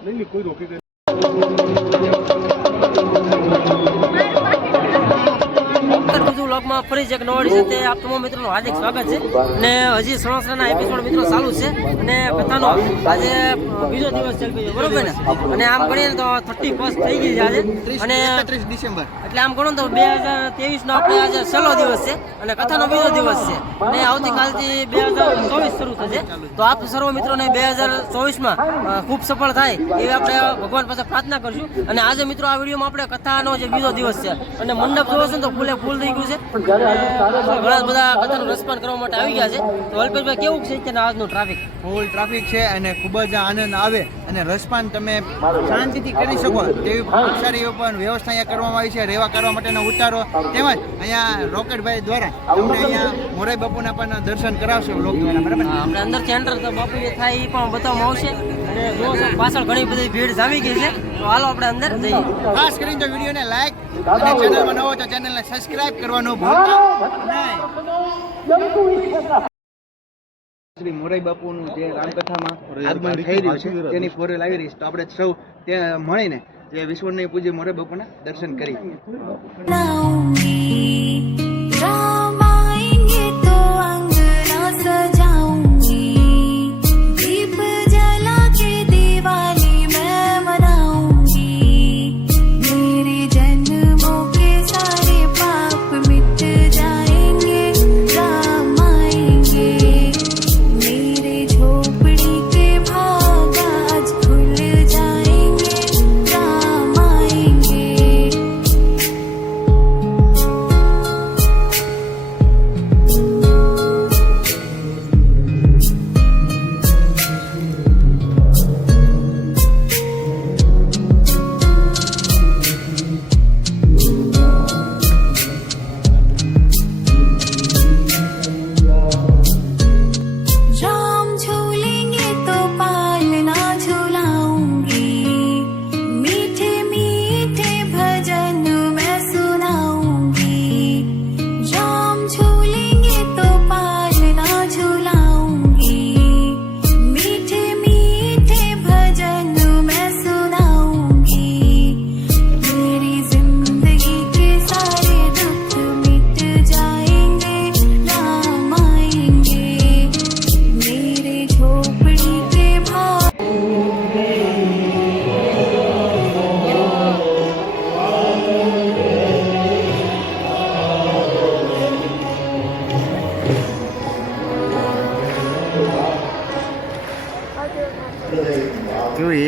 नहीं नहीं कोई रोकेगा। વ્લોગમાં ફરી એક નવા સાથે આપ તમામ મિત્રોનું હાર્દિક સ્વાગત છે અને હજી સણસરાના એપિસોડ મિત્રો ચાલુ છે અને કથાનો આજે બીજો દિવસ ચાલતો છે બરોબર ને અને આમ ગણીએ તો 31 થઈ ગઈ છે આજે અને 31 ડિસેમ્બર એટલે આમ ગણો તો 2023 નો આપણે આજે છેલ્લો દિવસ છે અને કથાનો બીજો દિવસ છે અને આવતીકાલથી 2024 શરૂ થશે તો આપ સર્વ મિત્રોને 2024 માં ખૂબ સફળ થાય એવી આપણે ભગવાન પાસે પ્રાર્થના કરશું અને આજે મિત્રો આ વિડીયોમાં આપણે કથાનો જે બીજો દિવસ છે અને મંડપ જોવો છે તો ફૂલે ફૂલ થઈ ગયું છે ઘણા બધા કથાનું રસપાન કરવા માટે આવી ગયા છે તો અલ્પેશભાઈ કેવું છે કે આજનું ટ્રાફિક ફૂલ ટ્રાફિક છે અને ખૂબ જ આનંદ આવે અને રસપાન તમે શાંતિથી કરી શકો તેવી ખૂબ સારી પણ વ્યવસ્થા અહીંયા કરવામાં આવી છે રહેવા કરવા માટેનો ઉતારો તેમજ અહીંયા રોકેટભાઈ દ્વારા તમને અહીંયા મોરાઈ બાપુના પણ દર્શન કરાવશે લોક દ્વારા બરાબર આપણે અંદરથી એન્ટર તો બાપુ જે થાય એ પણ બતાવવામાં આવશે અને જો પાછળ ઘણી બધી ભીડ જામી ગઈ છે તો હાલો આપણે અંદર જઈએ ખાસ કરીને તો વિડીયોને લાઈક અને ચેનલમાં નવો તો ચેનલને સબસ્ક્રાઇબ કરવાનું ભૂલતા નહીં. શ્રી મોરાઈ બાપુનું જે રામકથામાં આગમન થઈ રહ્યું છે તેની ફોરેલ આવી રહી છે તો આપણે સૌ ત્યાં મળીને જે વિશ્વની પૂજ્ય મોરાઈ બાપુના દર્શન કરી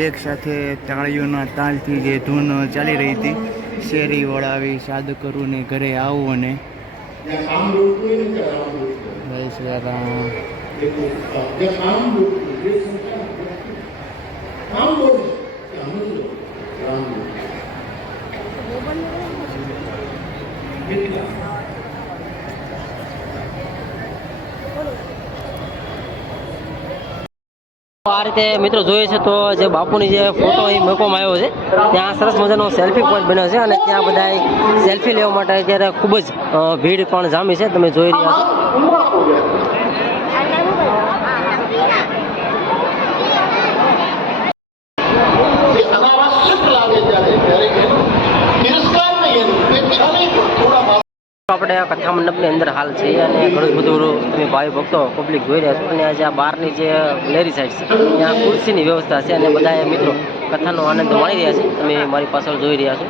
એક સાથે તાળીઓના તાલથી જે ધૂન ચાલી રહી હતી શેરી વળાવી સાદ કરું ને ઘરે આવું અને જય શ્રી રામ આ રીતે મિત્રો જોઈએ છે તો જે બાપુની જે ફોટો અહીં મૂકવામાં આવ્યો છે ત્યાં સરસ મજાનો સેલ્ફી પોઈન્ટ બન્યો છે અને ત્યાં બધા સેલ્ફી લેવા માટે અત્યારે ખૂબ જ ભીડ પણ જામી છે તમે જોઈ રહ્યા છો આપણે આ કથા મંડપની અંદર હાલ છે અને ઘણું બધું તમે ભાઈ ભક્તો પબ્લિક જોઈ રહ્યા છો અને આજે આ બહારની જે ગેલેરી સાઈડ છે ત્યાં ખુરશીની વ્યવસ્થા છે અને બધા મિત્રો કથાનો આનંદ માણી રહ્યા છે તમે મારી પાછળ જોઈ રહ્યા છો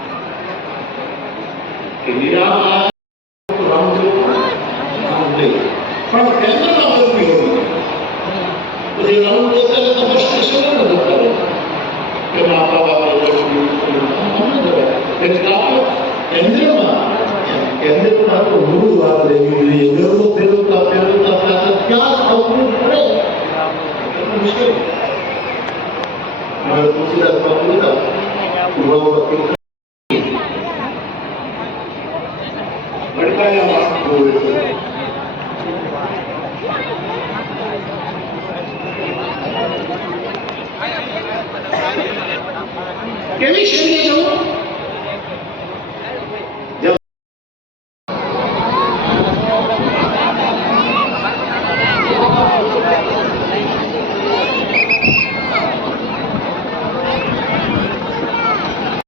કેવી શૈલી જો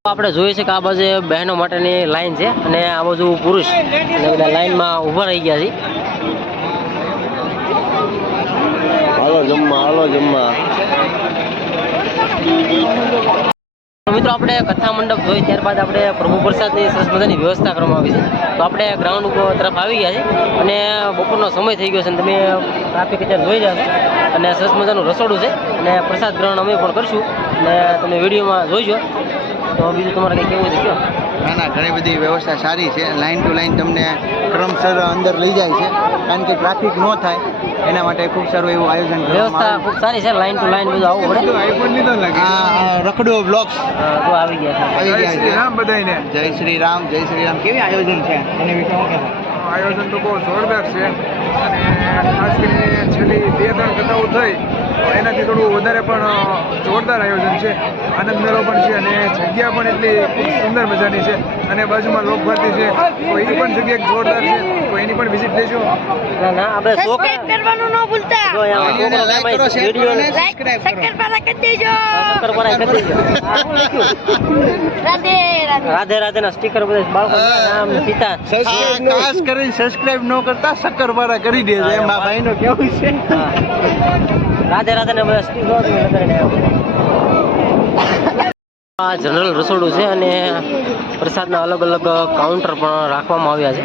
આપણે જોઈએ છે કે આ બાજુ બહેનો માટેની લાઈન છે અને આ બાજુ પુરુષ અને બધા લાઈનમાં ઊભા રહી ગયા છે. હાલો જમવા મિત્રો આપણે કથા મંડપ જોઈ ત્યારબાદ આપણે પ્રભુ પ્રસાદની સરસ મજાની વ્યવસ્થા કરવામાં આવી છે. તો આપણે ગ્રાઉન્ડ ઉપર તરફ આવી ગયા છે અને બપોરનો સમય થઈ ગયો છે અને તમે ટ્રાફિક અત્યારે જોઈ રહ્યા છો અને સરસ મજાનું રસોડું છે અને પ્રસાદ ગ્રહણ અમે પણ કરીશું અને તમે વિડીયોમાં જોઈજો. તો બીજું તમારે કંઈ કહેવું છે કયો? ના ઘણી બધી વ્યવસ્થા સારી છે. લાઈન ટુ લાઈન તમને ક્રમસર અંદર લઈ જાય છે કારણ કે ટ્રાફિક ન થાય એના માટે ખૂબ સારું એવું આયોજન વ્યવસ્થા ખૂબ સારી છે. લાઈન ટુ લાઈન બધું આવવું પડે. આ રખડો બ્લોક્સ તો આવી ગયા છે. જય શ્રી રામ બધાને. જય શ્રી રામ. કેવી આયોજન છે એને વિશે શું કહેવાય? આયોજન તો બહુ જોરદાર છે અને ખાસ કરીને છેલ્લી 2-3 કથાઓ થઈ તો એનાથી થોડું વધારે પણ જોરદાર આયોજન છે. આનંદ મેળો પણ છે અને જગ્યા પણ એટલી ખૂબ સુંદર મજાની છે અને બાજુમાં લોકભારતી છે તો એ પણ જગ્યા જોરદાર છે તો એની પણ વિઝિટ લેજો. ના આપણે સબસ્ક્રાઇબ કરવાનું ન ભૂલતા. જો અહીંયા વિડીયોને લાઈક કરો, શેર કરો અને લાઈક સબસ્ક્રાઇબ કરો. સબસ્ક્રાઇબ કરી દેજો. શક્કરપારા કરી દેજો. આ શું લખ્યું? રાધે રાધે. રાધે રાધે ના સ્ટીકર બધા બાળકો નામ ને પિતા ખાસ કરીને સબસ્ક્રાઇબ ન કરતા શક્કરપારા કરી દેજો એમ આ ભાઈનો કેવું છે. હા. રાધે રાધે ને બધા સ્ટીકર લગાડીને આ જનરલ રસોડું છે અને પ્રસાદના અલગ અલગ કાઉન્ટર પણ રાખવામાં આવ્યા છે.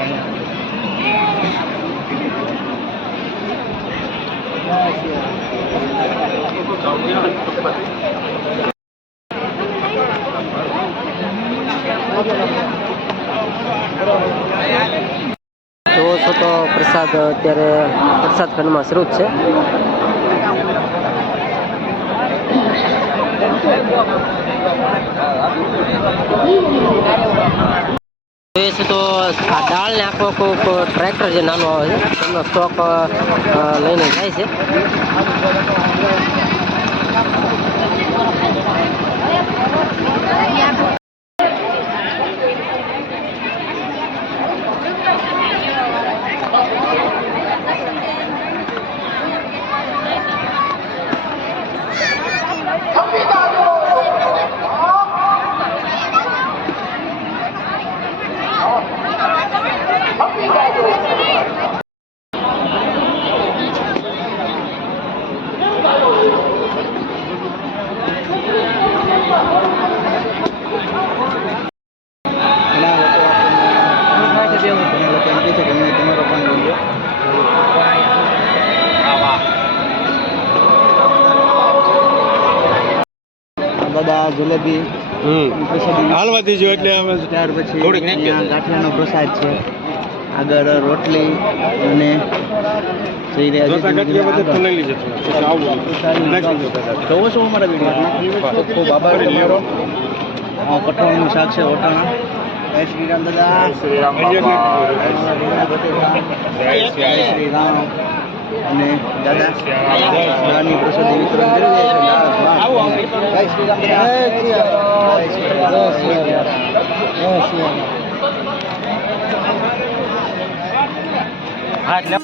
જોવો છો તો પ્રસાદ અત્યારે પ્રસાદ ખંડમાં શરૂ જ છે. જોઈએ છે તો આ દાળ ને આખો કોઈક ટ્રેક્ટર જે નાનો આવે છે એમનો સ્ટોક લઈને જાય છે. દાદા જલેબી હાલવા દીજો એટલે ત્યાર પછી થોડીક નાખી અહીંયા ગાંઠિયાનો પ્રસાદ છે. આગળ રોટલી અને જઈ રહ્યા છે જોવો છો અમારા વિડીયો. ખૂબ ખૂબ આભાર તમારો. કઠોળનું શાક છે વટાણા. જય શ્રી રામ દાદા. જય શ્રી રામ. અને દાદા દાળની પ્રસાદી વિતરણ કરી રહ્યા છે. જય શ્રી રામ. જય શ્રી રામ. હા એટલે